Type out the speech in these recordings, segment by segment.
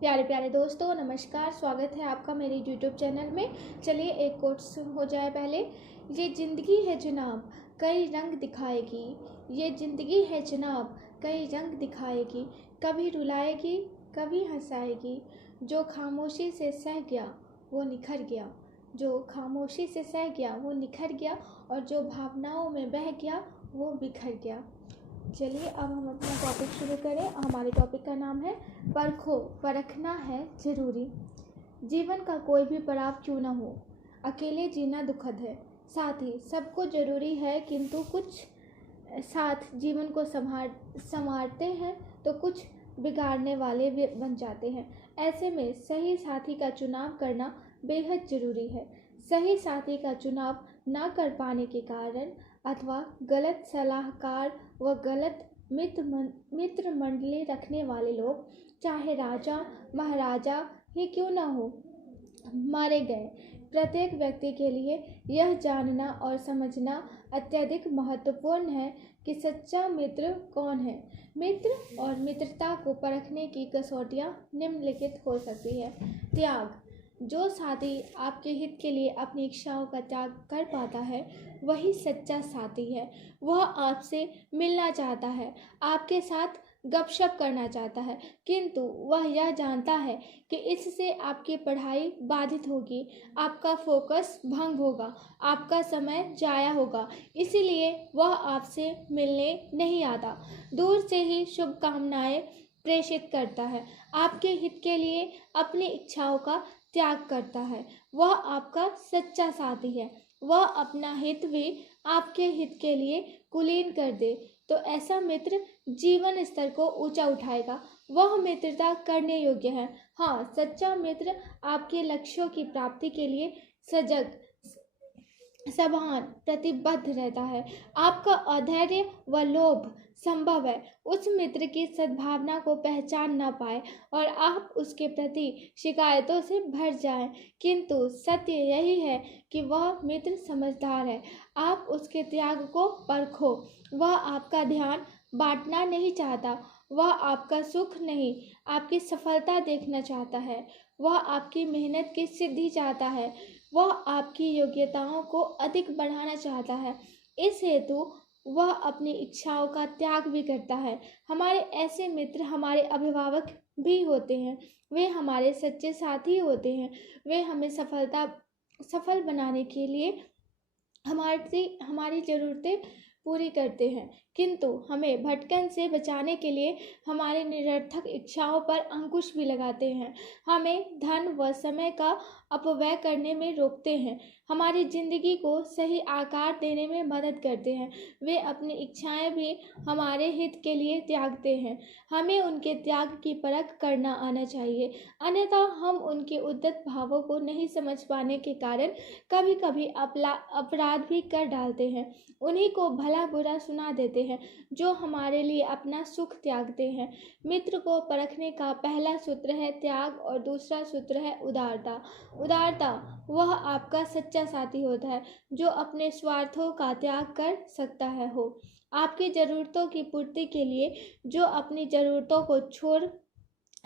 प्यारे प्यारे दोस्तों, नमस्कार। स्वागत है आपका मेरे यूट्यूब चैनल में। चलिए एक कोट्स हो जाए पहले। ये ज़िंदगी है जनाब, कई रंग दिखाएगी। ये ज़िंदगी है जनाब, कई रंग दिखाएगी। कभी रुलाएगी, कभी हंसाएगी। जो खामोशी से सह गया वो निखर गया। जो खामोशी से सह गया वो निखर गया, और जो भावनाओं में बह गया वो बिखर गया। चलिए अब हम अपना टॉपिक शुरू करें। हमारे टॉपिक का नाम है परखो, परखना है ज़रूरी। जीवन का कोई भी पड़ाव क्यों ना हो, अकेले जीना दुखद है। साथ ही सबको ज़रूरी है, किंतु कुछ साथ जीवन को संवारते हैं तो कुछ बिगाड़ने वाले भी बन जाते हैं। ऐसे में सही साथी का चुनाव करना बेहद ज़रूरी है। सही साथी का चुनाव ना कर पाने के कारण अथवा गलत सलाहकार व गलत मित्र मंडली रखने वाले लोग, चाहे राजा महाराजा ही क्यों न हो, मारे गए। प्रत्येक व्यक्ति के लिए यह जानना और समझना अत्यधिक महत्वपूर्ण है कि सच्चा मित्र कौन है। मित्र और मित्रता को परखने की कसौटियाँ निम्नलिखित हो सकती है। त्याग। जो साथी आपके हित के लिए अपनी इच्छाओं का त्याग कर पाता है वही सच्चा साथी है। वह आपसे मिलना चाहता है, आपके साथ गपशप करना चाहता है, किंतु वह यह जानता है कि इससे आपकी पढ़ाई बाधित होगी, आपका फोकस भंग होगा, आपका समय जाया होगा, इसीलिए वह आपसे मिलने नहीं आता। दूर से ही शुभकामनाएं प्रेषित करता है, आपके हित के लिए अपनी इच्छाओं का त्याग करता है। वह आपका सच्चा साथी है। वह अपना हित भी आपके हित के लिए कुलीन कर दे तो ऐसा मित्र जीवन स्तर को ऊंचा उठाएगा। वह मित्रता करने योग्य है। हाँ, सच्चा मित्र आपके लक्ष्यों की प्राप्ति के लिए सजग, सावधान, प्रतिबद्ध रहता है। आपका अधैर्य व लोभ संभव है उस मित्र की सद्भावना को पहचान ना पाए और आप उसके प्रति शिकायतों से भर जाएं, किंतु सत्य यही है कि वह मित्र समझदार है। आप उसके त्याग को परखो। वह आपका ध्यान बांटना नहीं चाहता, वह आपका सुख नहीं, आपकी सफलता देखना चाहता है। वह आपकी मेहनत की सिद्धि चाहता है। वह आपकी योग्यताओं को अधिक बढ़ाना चाहता है। इस हेतु वह अपनी इच्छाओं का त्याग भी करता है। हमारे ऐसे मित्र हमारे अभिभावक भी होते हैं। वे हमारे सच्चे साथी होते हैं। वे हमें सफल बनाने के लिए हमारी ज़रूरतें पूरी करते हैं, किंतु हमें भटकन से बचाने के लिए हमारे निरर्थक इच्छाओं पर अंकुश भी लगाते हैं। हमें धन व समय का अपव्यय करने में रोकते हैं, हमारी ज़िंदगी को सही आकार देने में मदद करते हैं। वे अपनी इच्छाएं भी हमारे हित के लिए त्यागते हैं। हमें उनके त्याग की परख करना आना चाहिए, अन्यथा हम उनके उद्धत भावों को नहीं समझ पाने के कारण कभी कभी अपराध भी कर डालते हैं। उन्हीं को भला बुरा सुना देते हैं जो हमारे लिए अपना सुख त्यागते हैं। मित्र को परखने का पहला सूत्र है त्याग और दूसरा सूत्र है उदारता। उदारता वह आपका सच्चा साथी होता है जो अपने स्वार्थों का त्याग कर सकता है। आपकी ज़रूरतों की पूर्ति के लिए जो अपनी ज़रूरतों को छोड़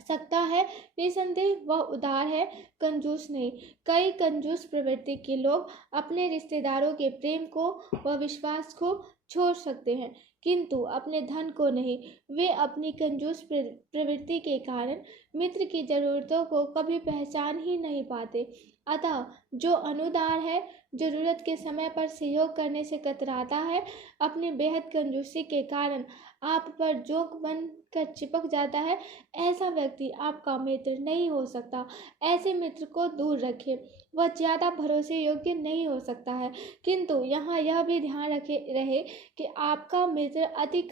सकता है, निसंदेह वह उदार है, कंजूस नहीं। कई कंजूस प्रवृत्ति के लोग अपने रिश्तेदारों के प्रेम को व विश्वास को छोड़ सकते हैं, किंतु अपने धन को नहीं। वे अपनी कंजूस प्रवृत्ति के कारण मित्र की ज़रूरतों को कभी पहचान ही नहीं पाते। अतः जो अनुदार है, ज़रूरत के समय पर सहयोग करने से कतराता है, अपनी बेहद कंजूसी के कारण आप पर जोंक बन कर चिपक जाता है, ऐसा व्यक्ति आपका मित्र नहीं हो सकता। ऐसे मित्र को दूर रखें। वह ज़्यादा भरोसे योग्य नहीं हो सकता है, किंतु यहाँ यह भी ध्यान रहे कि आपका मित्र अति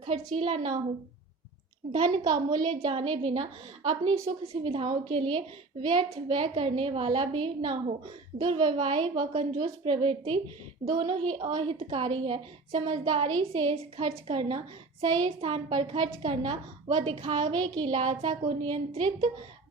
खर्चीला ना हो, धन का मूल्य जाने बिना अपनी सुख सुविधाओं के लिए व्यर्थ व्यय करने वाला भी ना हो। दुर्व्यवहार व कंजूस प्रवृत्ति दोनों ही अहितकारी है। समझदारी से खर्च करना, सही स्थान पर खर्च करना व दिखावे की लालसा को नियंत्रित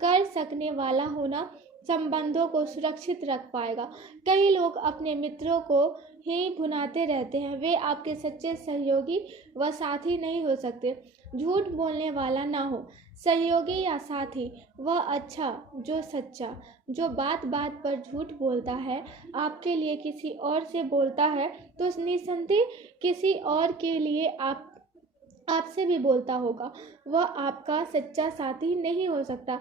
कर सकने वाला होना संबंधों को सुरक्षित रख पाएगा। कई लोग अपने मित्रों को ही भुनाते रहते हैं, वे आपके सच्चे सहयोगी व साथी नहीं हो सकते। झूठ बोलने वाला ना हो सहयोगी या साथी, वह अच्छा जो सच्चा, जो बात बात पर झूठ बोलता है, आपके लिए किसी और से बोलता है तो निसंदेह किसी और के लिए आपसे भी बोलता होगा। वह आपका सच्चा साथी नहीं हो सकता।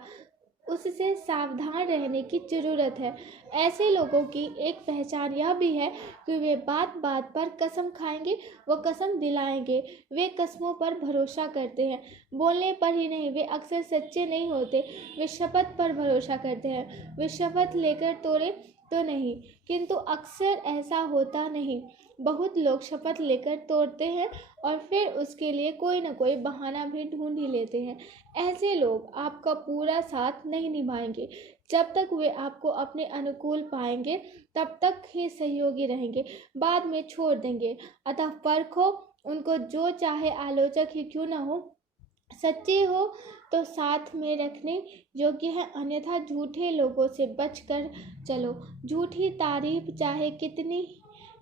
उससे सावधान रहने की ज़रूरत है। ऐसे लोगों की एक पहचान यह भी है कि वे बात बात पर कसम खाएंगे व कसम दिलाएंगे। वे कस्मों पर भरोसा करते हैं, बोलने पर ही नहीं। वे अक्सर सच्चे नहीं होते। वे शपथ पर भरोसा करते हैं। वे शपथ लेकर तोड़े तो नहीं, किंतु अक्सर ऐसा होता नहीं। बहुत लोग शपथ लेकर तोड़ते हैं और फिर उसके लिए कोई न कोई बहाना भी ढूंढ ही लेते हैं। ऐसे लोग आपका पूरा साथ नहीं निभाएंगे। जब तक वे आपको अपने अनुकूल पाएंगे तब तक ही सहयोगी रहेंगे, बाद में छोड़ देंगे। अतः परखो उनको, जो चाहे आलोचक ही क्यों न हो। सच्चे हो तो साथ में रखने योग्य है, अन्यथा झूठे लोगों से बचकर चलो। झूठी तारीफ चाहे कितनी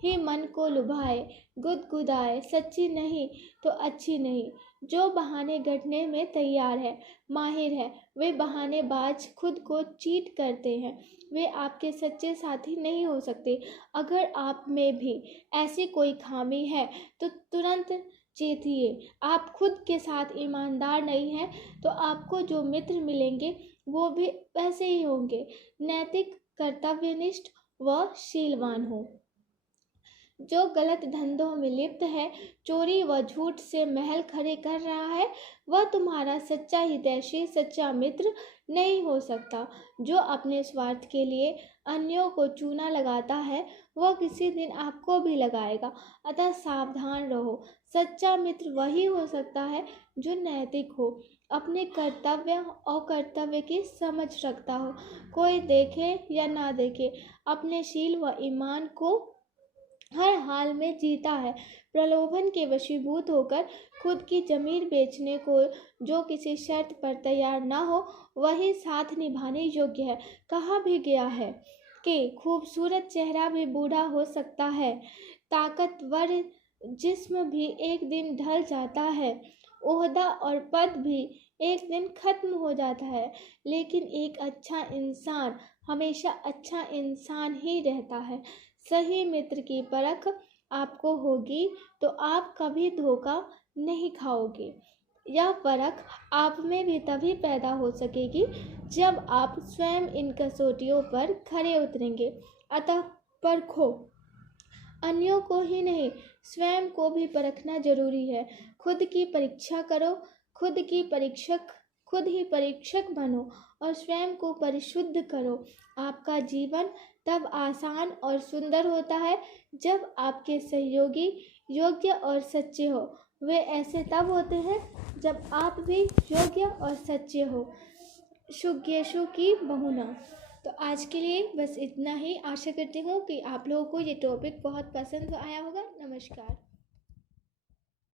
ही मन को लुभाए, गुदगुदाए, सच्ची नहीं तो अच्छी नहीं। जो बहाने गढ़ने में तैयार है, माहिर है, वे बहानेबाज खुद को चीट करते हैं। वे आपके सच्चे साथी नहीं हो सकते। अगर आप में भी ऐसी कोई खामी है तो तुरंत चेतिए। आप खुद के साथ ईमानदार नहीं हैं तो आपको जो मित्र मिलेंगे वो भी वैसे ही होंगे, नैतिक, कर्तव्यनिष्ठ व शीलवान हो। जो गलत धंधों में लिप्त है, चोरी व झूठ से महल खड़े कर रहा है, वह तुम्हारा सच्चा हितैषी, सच्चा मित्र नहीं हो सकता। जो अपने स्वार्थ के लिए अन्यों को चूना लगाता है, वह किसी दिन आपको भी लगाएगा। अतः सावधान रहो। सच्चा मित्र वही हो सकता है जो नैतिक हो, अपने कर्तव्य और कर्तव्य की समझ रखता हो, कोई देखे या ना देखे अपने शील व ईमान को हर हाल में जीता है। प्रलोभन के वशीभूत होकर खुद की जमीन बेचने को जो किसी शर्त पर तैयार ना हो, वही साथ निभाने योग्य है। कहा भी गया है कि खूबसूरत चेहरा भी बूढ़ा हो सकता है, ताकतवर जिस्म भी एक दिन ढल जाता है, ओहदा और पद भी एक दिन खत्म हो जाता है, लेकिन एक अच्छा इंसान हमेशा अच्छा इंसान ही रहता है। सही मित्र की परख आपको होगी तो आप कभी धोखा नहीं खाओगे। यह परख आप में भी तभी पैदा हो सकेगी जब आप स्वयं इन कसौटियों पर खरे उतरेंगे। अतः परखो, अन्यों को ही नहीं, स्वयं को भी परखना जरूरी है। खुद की परीक्षा करो, खुद ही परीक्षक बनो और स्वयं को परिशुद्ध करो। आपका जीवन तब आसान और सुंदर होता है जब आपके सहयोगी योग्य और सच्चे हो। वे ऐसे तब होते हैं जब आप भी योग्य और सच्चे हो। शुज्ञेशु की बहुना। तो आज के लिए बस इतना ही। आशा करती हूँ कि आप लोगों को ये टॉपिक बहुत पसंद आया होगा। नमस्कार।